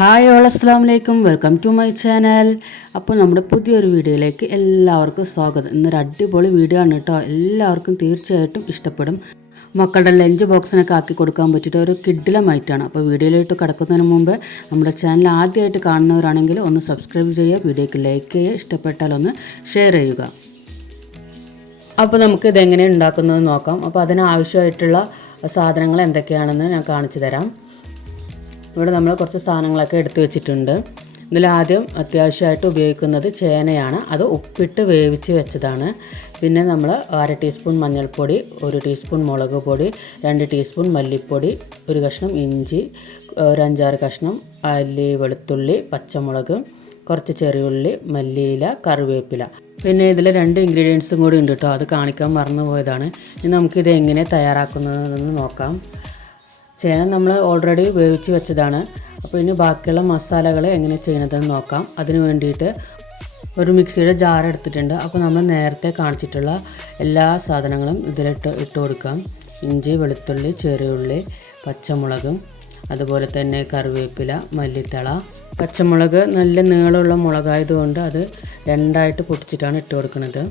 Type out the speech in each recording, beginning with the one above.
Hi all അസ്സാം വലൈക്കും welcome to my channel. അപ്പോൾ നമ്മുടെ പുതിയൊരു വീഡിയോയിലേക്ക് എല്ലാവർക്കും സ്വാഗതം. ഇന്നൊരു അടിപൊളി വീഡിയോ ആണ് കേട്ടോ. എല്ലാവർക്കും തീർച്ചയായിട്ടും ഇഷ്ടപ്പെടും. മക്കളുടെ ലഞ്ച് ബോക്സിനൊക്കെ ആക്കി കൊടുക്കാൻ പറ്റിയിട്ട് ഒരു കിഡിലമായിട്ടാണ് അപ്പോൾ വീഡിയോയിലോട്ട് കിടക്കുന്നതിന് മുമ്പ് നമ്മുടെ ചാനൽ ആദ്യമായിട്ട് കാണുന്നവരാണെങ്കിൽ ഒന്ന് സബ്സ്ക്രൈബ് ചെയ്യുക വീഡിയോയ്ക്ക് ലൈക്ക് ചെയ്യുക ഇഷ്ടപ്പെട്ടാൽ ഒന്ന് ഷെയർ ചെയ്യുക. അപ്പോൾ നമുക്ക് ഇതെങ്ങനെ ഉണ്ടാക്കുന്നതെന്ന് നോക്കാം. അപ്പോൾ അതിനാവശ്യമായിട്ടുള്ള സാധനങ്ങൾ എന്തൊക്കെയാണെന്ന് ഞാൻ കാണിച്ചു തരാം. ഇവിടെ നമ്മൾ കുറച്ച് സാധനങ്ങളൊക്കെ എടുത്തു വെച്ചിട്ടുണ്ട്. ഇതിലാദ്യം അത്യാവശ്യമായിട്ട് ഉപയോഗിക്കുന്നത് ചേനയാണ്. അത് ഉപ്പിട്ട് വേവിച്ച് വെച്ചതാണ്. പിന്നെ നമ്മൾ അര ടീസ്പൂൺ മഞ്ഞൾപ്പൊടി ഒരു ടീസ്പൂൺ മുളക് പൊടി രണ്ട് ടീസ്പൂൺ മല്ലിപ്പൊടി ഒരു കഷ്ണം ഇഞ്ചി ഒരു അഞ്ചാറ് കഷ്ണം അല്ലി വെളുത്തുള്ളി പച്ചമുളക് കുറച്ച് ചെറിയുള്ളി മല്ലിയില കറിവേപ്പില. പിന്നെ ഇതിൽ രണ്ട് ഇൻഗ്രീഡിയൻസും കൂടി ഉണ്ട് കേട്ടോ. അത് കാണിക്കാൻ മറന്നു പോയതാണ് ഇനി നമുക്കിത് എങ്ങനെ തയ്യാറാക്കുന്നതെന്ന് നോക്കാം. ചേന നമ്മൾ ഓൾറെഡി വേവിച്ച് വെച്ചതാണ്. അപ്പോൾ ഇനി ബാക്കിയുള്ള മസാലകൾ എങ്ങനെ ചെയ്യുന്നതെന്ന് നോക്കാം. അതിന് വേണ്ടിയിട്ട് ഒരു മിക്സിയുടെ ജാർ എടുത്തിട്ടുണ്ട്. അപ്പോൾ നമ്മൾ നേരത്തെ കാണിച്ചിട്ടുള്ള എല്ലാ സാധനങ്ങളും ഇതിലിട്ട് ഇട്ട് കൊടുക്കാം. ഇഞ്ചി വെളുത്തുള്ളി ചെറിയുള്ളി പച്ചമുളകും അതുപോലെ തന്നെ കറിവേപ്പില മല്ലിത്തള. പച്ചമുളക് നല്ല നീളമുള്ള മുളകായതുകൊണ്ട് അത് രണ്ടായിട്ട് പൊട്ടിച്ചിട്ടാണ് ഇട്ട് കൊടുക്കുന്നത്.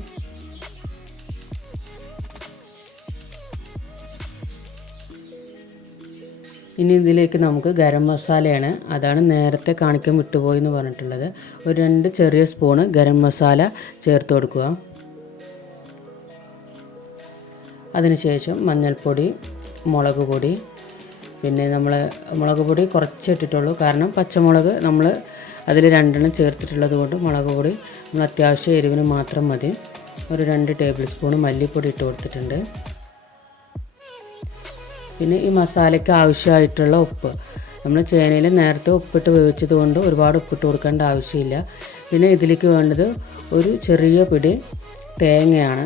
ഇനി ഇതിലേക്ക് നമുക്ക് ഗരം മസാലയാണ്. അതാണ് നേരത്തെ കാണിക്കാൻ വിട്ടുപോയി എന്ന് പറഞ്ഞിട്ടുള്ളത്. ഒരു രണ്ട് ചെറിയ സ്പൂണ് ഗരം മസാല ചേർത്ത് കൊടുക്കുക. അതിനുശേഷം മഞ്ഞൾപ്പൊടി മുളക് പൊടി. പിന്നെ നമ്മൾ മുളക് പൊടി കുറച്ച് ഇട്ടിട്ടുള്ളൂ. കാരണം പച്ചമുളക് നമ്മൾ അതിൽ രണ്ടെണ്ണം ചേർത്തിട്ടുള്ളത് കൊണ്ട് മുളക് പൊടി നമ്മൾ അത്യാവശ്യം എരിവിന് മാത്രം മതി. ഒരു രണ്ട് ടേബിൾ സ്പൂൺ മല്ലിപ്പൊടി ഇട്ട് കൊടുത്തിട്ടുണ്ട്. പിന്നെ ഈ മസാലയ്ക്ക് ആവശ്യമായിട്ടുള്ള ഉപ്പ്. നമ്മൾ ചേനയിൽ നേരത്തെ ഉപ്പിട്ട് വേവിച്ചത് കൊണ്ട് ഒരുപാട് ഉപ്പിട്ട് കൊടുക്കേണ്ട ആവശ്യമില്ല. പിന്നെ ഇതിലേക്ക് വേണ്ടത് ഒരു ചെറിയ പിടി തേങ്ങയാണ്.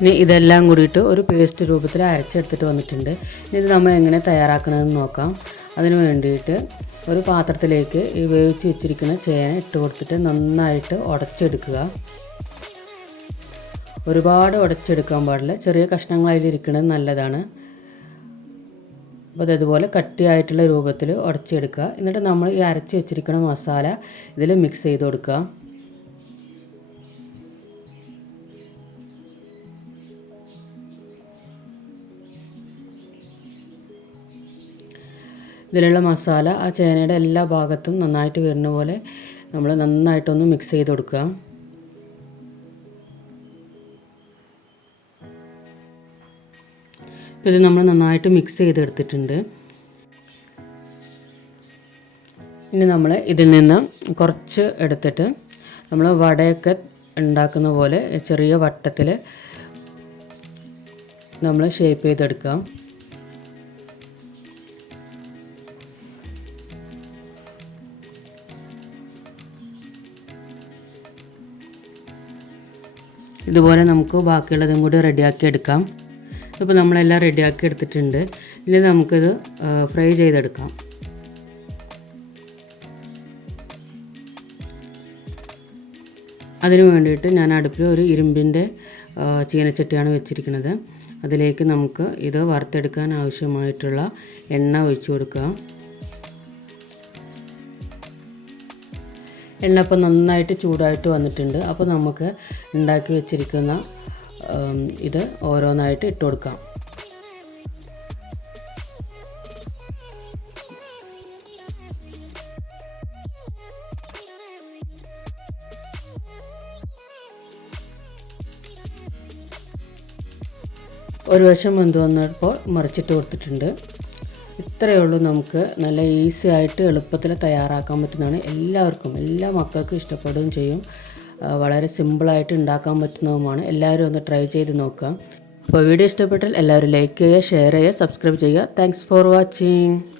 ഇനി ഇതെല്ലാം കൂടിയിട്ട് ഒരു പേസ്റ്റ് രൂപത്തിൽ അരച്ചെടുത്തിട്ട് വന്നിട്ടുണ്ട്. ഇനി ഇത് നമ്മൾ എങ്ങനെ തയ്യാറാക്കണമെന്ന് നോക്കാം. അതിന് വേണ്ടിയിട്ട് ഒരു പാത്രത്തിലേക്ക് ഈ വേവിച്ച് വെച്ചിരിക്കുന്ന ചേന ഇട്ട് കൊടുത്തിട്ട് നന്നായിട്ട് ഉടച്ചെടുക്കുക. ഒരുപാട് ഉടച്ചെടുക്കാൻ പാടില്ല. ചെറിയ കഷ്ണങ്ങൾ അതിലിരിക്കുന്നത് നല്ലതാണ്. അപ്പോൾ ഇതുപോലെ കട്ടിയായിട്ടുള്ള രൂപത്തിൽ ഉടച്ചെടുക്കുക. എന്നിട്ട് നമ്മൾ ഈ അരച്ച് വെച്ചിരിക്കുന്ന മസാല ഇതിൽ മിക്സ് ചെയ്ത് കൊടുക്കുക. ഇതിലുള്ള മസാല ആ ചേനയുടെ എല്ലാ ഭാഗത്തും നന്നായിട്ട് വരുന്ന പോലെ നമ്മൾ നന്നായിട്ടൊന്ന് മിക്സ് ചെയ്ത് കൊടുക്കുക. ഇത് നമ്മൾ നന്നായിട്ട് മിക്സ് ചെയ്തെടുത്തിട്ടുണ്ട്. ഇനി നമ്മൾ ഇതിൽ നിന്ന് കുറച്ച് എടുത്തിട്ട് നമ്മൾ വടയൊക്കെ ഉണ്ടാക്കുന്ന പോലെ ചെറിയ വട്ടത്തിൽ നമ്മൾ ഷേപ്പ് ചെയ്തെടുക്കാം. ഇതുപോലെ നമുക്ക് ബാക്കിയുള്ളതും കൂടി റെഡിയാക്കി എടുക്കാം. ഇപ്പോൾ നമ്മളെല്ലാം റെഡിയാക്കി എടുത്തിട്ടുണ്ട്. ഇനി നമുക്കിത് ഫ്രൈ ചെയ്തെടുക്കാം. അതിനു വേണ്ടിയിട്ട് ഞാൻ അടുപ്പിൽ ഒരു ഇരുമ്പിന്റെ ചീനച്ചട്ടിയാണ് വെച്ചിരിക്കുന്നത്. അതിലേക്ക് നമുക്ക് ഇത് വറുത്തെടുക്കാൻ ആവശ്യമായിട്ടുള്ള എണ്ണ ഒഴിച്ചു കൊടുക്കുക എണ്ണ ഇപ്പോൾ നന്നായിട്ട് ചൂടായിട്ട് വന്നിട്ടുണ്ട്. അപ്പോൾ നമുക്ക് ഉണ്ടാക്കി വെച്ചിരിക്കുന്ന ഇത് ഓരോന്നായിട്ട് ഇട്ട് കൊടുക്കാം. ഒരു വശം വെന്ത് വന്നപ്പോൾ മറിച്ചിട്ട് കൊടുത്തിട്ടുണ്ട്. ഇത്രയേ ഉള്ളൂ നമുക്ക് നല്ല ഈസി ആയിട്ട് എളുപ്പത്തിൽ തയ്യാറാക്കാൻ പറ്റുന്നതാണ്. എല്ലാവർക്കും എല്ലാ മക്കൾക്കും ഇഷ്ടപ്പെടുകയും ചെയ്യും. വളരെ സിമ്പിളായിട്ട് ഉണ്ടാക്കാൻ പറ്റുന്നതുമാണ്. എല്ലാവരും ഒന്ന് ട്രൈ ചെയ്ത് നോക്കുക. അപ്പോൾ വീഡിയോ ഇഷ്ടപ്പെട്ടാൽ എല്ലാവരും ലൈക്ക് ചെയ്യുക ഷെയർ ചെയ്യുക സബ്സ്ക്രൈബ് ചെയ്യുക. Thanks for watching.